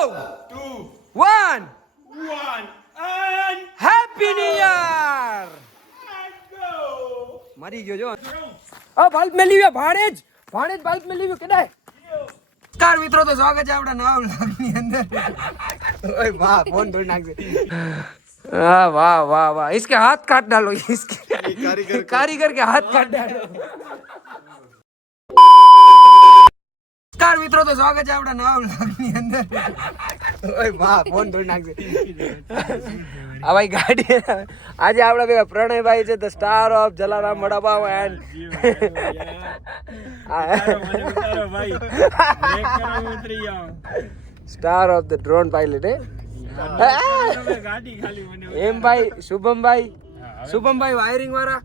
2, 1 and happy new year. go! મરી ગયો જો. બલ્બ મેલી ગયો ભાણેજ બલ્બ મેલી ગયો કેડાય. નમસ્કાર મિત્રો, તો સ્વાગત છે આપણા નવા વ્લોગની અંદર. ઓય વાહ, ફોન તોડી નાખશે. વાહ વાહ વાહ વાહ, इसके हाथ काट डालो, इसके कारीगर के हाथ काट डालो. નમસ્કાર મિત્રો, તો સ્વાગત છે આપણા નવા વ્લોગની અંદર. ઓય વાહ, ફોન તોડી નાખશે. આ ભાઈ ગાડી આજે આપણા ભેગા પ્રણયભાઈ છે, the star of Jalaram vada pav and star of the drone pilot એમ ભાઈ શુભમભાઈ વાયરિંગ વાળા,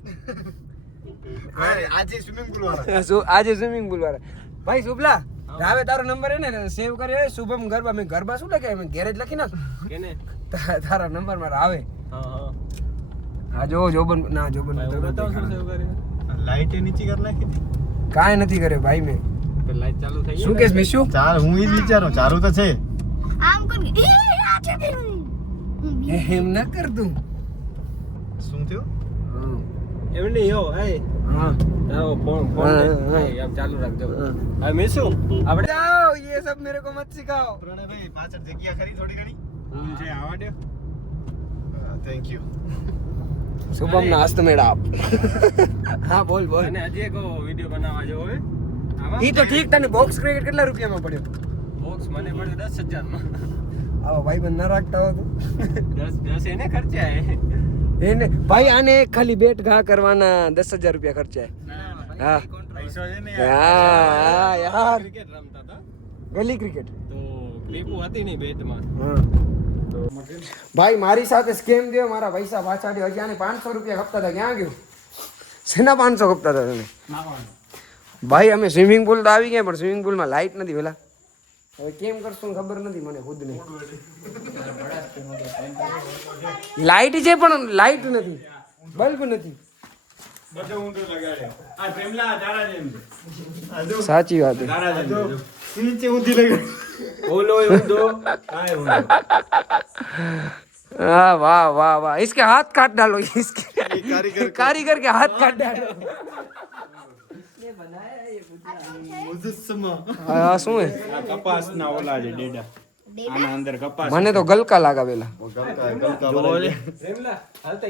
આજે સ્વિમિંગ પુલ વાળા ભાઈ શુભલા રાવે તારો નંબર હે ને સેવ કર્યો શુભમ ગરબા. મેં ગરબા શું લખે, મેં ગેરેજ લખી નાખ તારા નંબર માં આવે. હા જો જોબન ના જોબન લાઈટ નીચે કર નાખી હતી. કાંઈ નથી કર્યો ભાઈ મેં. લાઈટ ચાલુ થઈ શું કેસ મિશુ? ચાલ હું ઈ જ વિચારું, ચાલુ તો છે. આમ કોણ એમ ના કર તું. શું થયું? એમ નહીં હો. હા તારો ફોન આમ ચાલુ રાખજો. હા મિશુ, આપણે જાઓ, ये सब मेरे को मत सिखाओ. પ્રણયભાઈ પાછળ જગ્યા ખરી થોડી ઘણી? ફૂલ છે આવા દે. Thank you. શુભમ ના હસ્ત મેળા આપ. હા બોલ બોલ. અને હજી એક વિડિયો બનાવવા જેવો હોય. આમાં ઈ તો ઠીક, તને બોક્સ ક્રિકેટ કેટલા રૂપિયામાં પડ્યો? બોક્સ મને પડ્યો 10,000 માં. આવો ભાઈ બંધ ના રાખતા હો તું. 10 એને ખર્ચ્યા હે. એને ભાઈ આને ખાલી બેટ ઘા કરવાના 10,000 રૂપિયા ખર્ચા. હા પૈસો છે ને હા યાર, ક્રિકેટ રમતા હતા ગલી ક્રિકેટ. તો ક્લિપો હતી નહીં બેટમાં. હા ભાઈ મારી સાથે સ્કેમ થયો, મારા પૈસા પાછા દે. હજી આને 500 રૂપિયા ખપતા હતા, ક્યાં ગયું? શેના 500 ખપતા હતા તને? ભાઈ અમે સ્વિમિંગ પુલ તો આવી ગયા, પણ સ્વિમિંગ પુલમાં લાઈટ નથી. પેલા હવે કેમ કરશું ખબર નથી મને ખુદ ને. લાઈટ છે પણ લાઈટ નથી, બલ્બ નથી. બધો ઊંધો લગાડ્યો. આ પ્રેમલા તારા જેમ છે. સાચી વાત છે. તારા જેમ છે. નીચે ઊંધી લગાડ. ઓલો ઊંધો, આય ઊંધો. हाँ वाह वाह वाह, इसके हाथ काट डालो, इसके कारीगर के हाथ काट डालो. હા શું હે? આ કપાસના ઓલા છે ડેડા. આના અંદર કપાસ. મને તો ગલકા લાગાવેલા.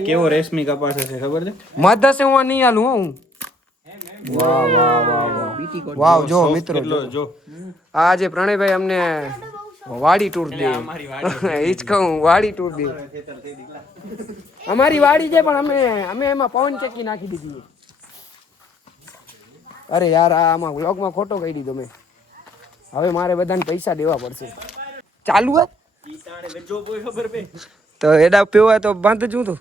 કેવો રેશમી કપાસ હશે ખબર છે? મધા સે હું નહીં આલું હું. વાહ વાહ વાહ વાહ વાહ, જો મિત્રો જો આ જે પ્રણયભાઈ અમને વાડી ટૂર દે. ઈ જ કહું, વાડી ટૂર દે. અમારી વાડી છે પણ અમે એમાં પવન ચક્કી નાખી દીધી. અરે યાર આમાં વ્લોગમાં ખોટો કહી દીધો મેં. હવે મારે બધાને પૈસા દેવા પડશે. ચાલુ હે તો એડા પીવા તો બાંધ જું તું.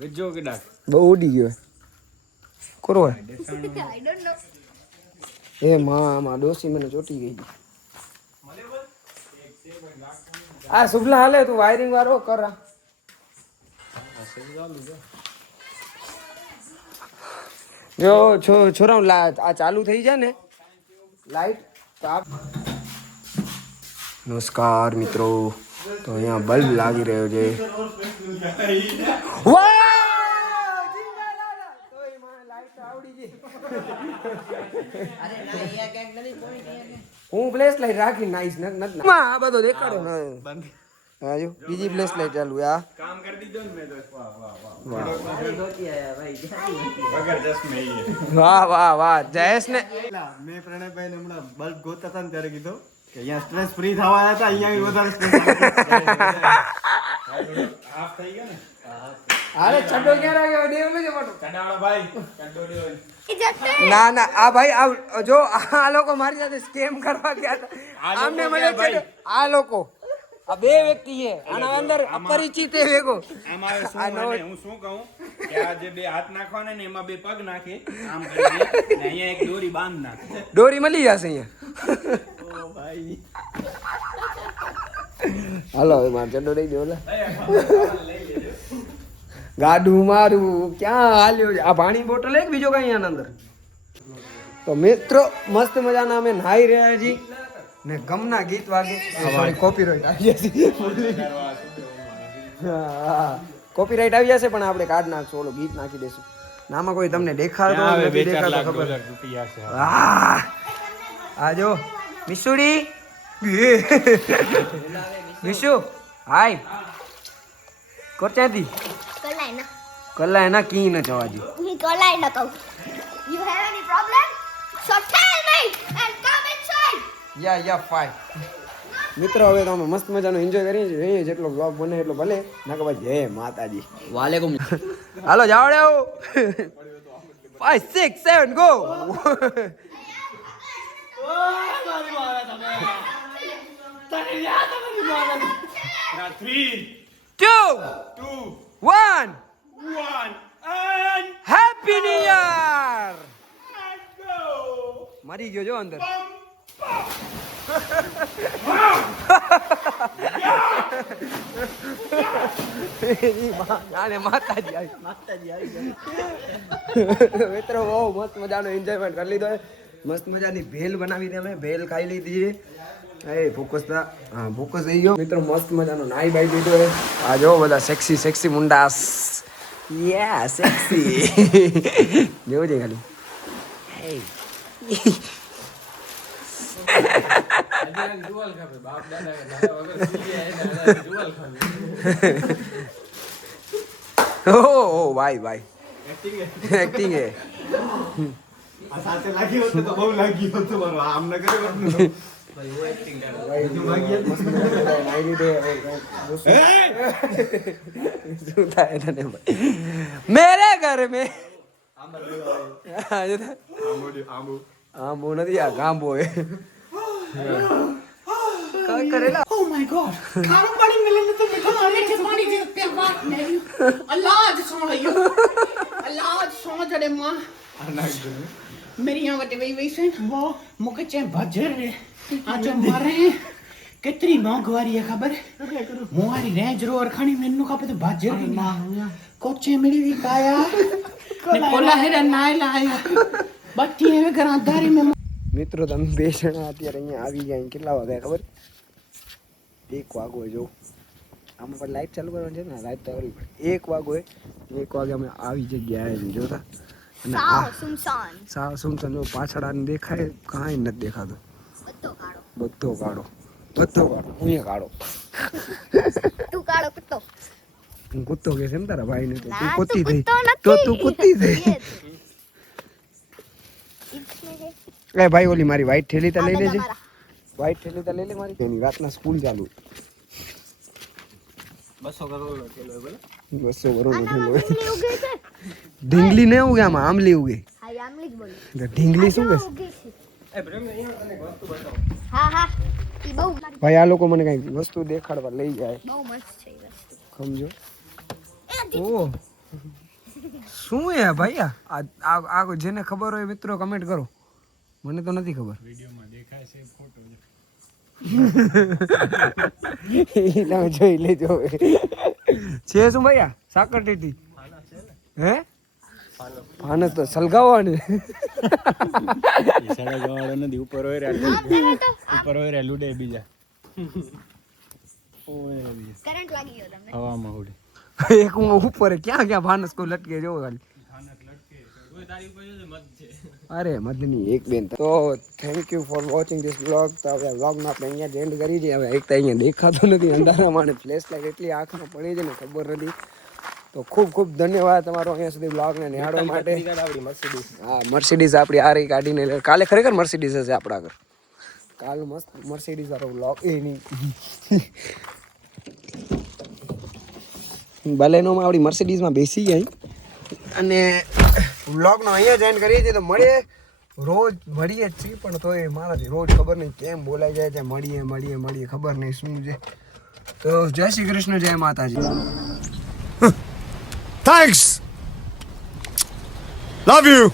વેજો કેડા બહુ ઉડી ગયો કરો. I don't know. એ માં ડોસી મને ચોટી ગઈ. આ શુભલા હાલે તું વાયરિંગ વાળો કર. જો છોરા આ ચાલુ થઈ જાય ને લાઈટ તો આપ. નમસ્કાર મિત્રો, તો અહીંયા બલ્બ લાગી રહ્યો છે. હું પ્લેસ લાઈટ રાખી નાઈસ નથી. આ બધો દેખાડો હા જો બીજી પ્લેસ લાઈટ ચાલુ. આ કામ કરી દીધો ને મેં તો. વાહ વાહ વાહ જયેશ ને. મેં પ્રણયભાઈ ને હમણાં બલ્બ ગોતતા હતા ને ત્યારે કીધું કે અહીંયા સ્ટ્રેસ ફ્રી થવા આવ્યા હતા, અહીંયા વધારે સ્ટ્રેસ હાફ થઈ ગયો ને. અરે ચડ્ડો ક્યાં રાખ્યો? દેવ લેજો ફોટો. કડાવાળા ભાઈ કડો રહ્યો. ના ના આ ભાઈ આ જો આ લોકો મારી સાથે સ્કેમ કરવા ગયા હતા. આમને મને કીધું આ લોકો આ બે વ્યક્તિ છે, આના અંદર અપરિચિત એ વેગો. આમાં હવે શું અને હું શું કહું કે આ જે બે હાથ નાખવાના ને એમાં બે પગ નાખે આમ કરીને ને અહીંયા એક દોરી બાંધ નાખે. દોરી મળી જશે અહીંયા. ઓ ભાઈ હાલો હવે મારે ચડ્ડો દઈ દો. ગાડું મારું ક્યાં હાલ્યો છે? આ પાણી બોટલ એક બીજો કઈ આના અંદર. તો મિત્રો મસ્ત મજાના અમે નાહી રહ્યા છીએ. ને ગમના ગીત વાગે કોપીરાઇટ આવી જશે કોપીરાઇટ આવી જશે પણ આપણે કાઢ નાખશું ઓલો ગીત નાખી દેશું નામાં કોઈ તમને દેખાડતો નથી દેખાતો ખબર આ જો મિસુડી મિસુ હાય કોચાતી કલાય ના કી ન જવાજી You have any problem? So tell me and come inside. Yeah fine મિત્રો હવે તો અમે મસ્ત મજાનો એન્જોય કરીએ છીએ જેટલો બ્લોગ બને એટલો ભલે ના કે ભાઈ જય માતાજી વાલેકુમ હાલો જાવડે આવો 5 6 7 ગો હેપી ન્યુ યર મરી ગયો જો અંદર મિત્રો બહુ મસ્ત મજાનો એન્જોયમેન્ટ કરી લીધો મસ્ત મજાની ભેલ બનાવી દે અમે ભેલ ખાઈ લીધી એ ફોકસ હા ફોકસ થઈ ગયો મિત્રો મસ્ત મજાનો નાઈ બાઈ લીધો આ જો બધા સેક્સી મુંડાસ યા સેક્સી જેવું છે ખાલી ભાઈ એક્ટિંગ હે આ સાથે લાગી હોત તો બહુ લાગી હોત મારો આમ ન કર્યો હોત ને मेरे घर में आंबो નથી આ ગાંબો હે काय करेला Oh my god! खाना पानी मिले तो मीठा मारे के पानी के पे बात नहीं अल्लाह आज सो रही हो अल्लाह आज सो जड़े मां मेरी यहां वटे वही से वो मुके चे भजर रे आज मारे कितनी मोंघवारी है खबर मोहारी रेंज रोवर खानी मेनू का पे तो भजर ना कोचे मिली भी काया ने कोला है ना लाया बच्ची है घरादारी में મિત્રો તમે બે જણા અત્યારે અહીંયા આવી ગયા કેટલા વાગ્યા ખબર 1 વાગો જો આમાં પર લાઈટ ચાલુ કરવાની છે ને લાઈટ ચાલુ કરી 1 વાગો 1 વાગે અમે આવી જગ્યાએ જોતા અને સાવ સુમસાન જો પાછળ આને દેખાય કાંઈ નથી દેખાતું બધો કાળો હું એ કાળો તું કાળો કુત્તો હું કુત્તો કે છે ને તારા ભાઈને તો તું ના, કુત્તી તું થઈ કુત્તો નથી. તો તું કુત્તી થઈ એ ભાઈ ઓલી મારી વ્હાઈટ થેલી તો લઈ લેજે વ્હાઈટ થેલી તો લઈ લે મારી એની રાતના સ્કૂલ ચાલુ 200 કરોડ ઢીંગલી ને ઉગે આમાં આમલી ઉગે ઢીંગલી શું કે હા ઈ બહુ ભાઈ આ લોકો મને કઈ વસ્તુ દેખાડવા લઈ જાય બહુ મસ્ત છે ઈ વસ્તુ. સમજો ઓ શું હે ભાઈ આ જેને ખબર હોય મિત્રો કમેન્ટ કરો મને તો નથી ખબર વિડિયોમાં દેખાય છે ફોટો તમે જોઈ લેજો છે શું ભૈયા સાકર ટેટી હે ફાનસ તો સલગાવવાને સળગાવાળો નથી ઉપર હોય રે લૂડે બીજા કરંટ લાગી ગયો તમને હવામાં ઉડે એક હું ઉપર ક્યાં ફાનસ કોઈ લટકે જોવો ખાલી અરે મદની એક બેન તો thank you for watching this vlog તો હવે વ્લોગમાં આપણે અહીંયા એન્ડ કરી દઈએ હવે એક તો અહીંયા દેખાતું નથી અંધારામાં અને ફ્લેશ લાઈટ એટલી આંખમાં પડી છે ને ખબર નથી તો ખૂબ ખૂબ ધન્યવાદ તમારો અહીંયા સુધી વ્લોગને નિહાળવા માટે હા મર્સિડીઝ આપણી આ રહી કાઢીને કાલે ખરેખર મર્સિડીઝ હશે આપણા ઘર કાલ મસ્ત મર્સિડીઝ વાળો વ્લોગ એની બલેનોમાં આપણી મર્સિડીઝમાં બેસી જાય અને વ્લોગનો અહીંયા જ એન્ડ કરીએ છીએ તો મળીએ રોજ મળીએ જ છીએ પણ તોય મારાથી રોજ ખબર નહીં કેમ બોલાઈ જાય છે મળીએ ખબર નહીં શું છે તો જય શ્રી કૃષ્ણ જય માતાજી થેન્ક્સ લવ યુ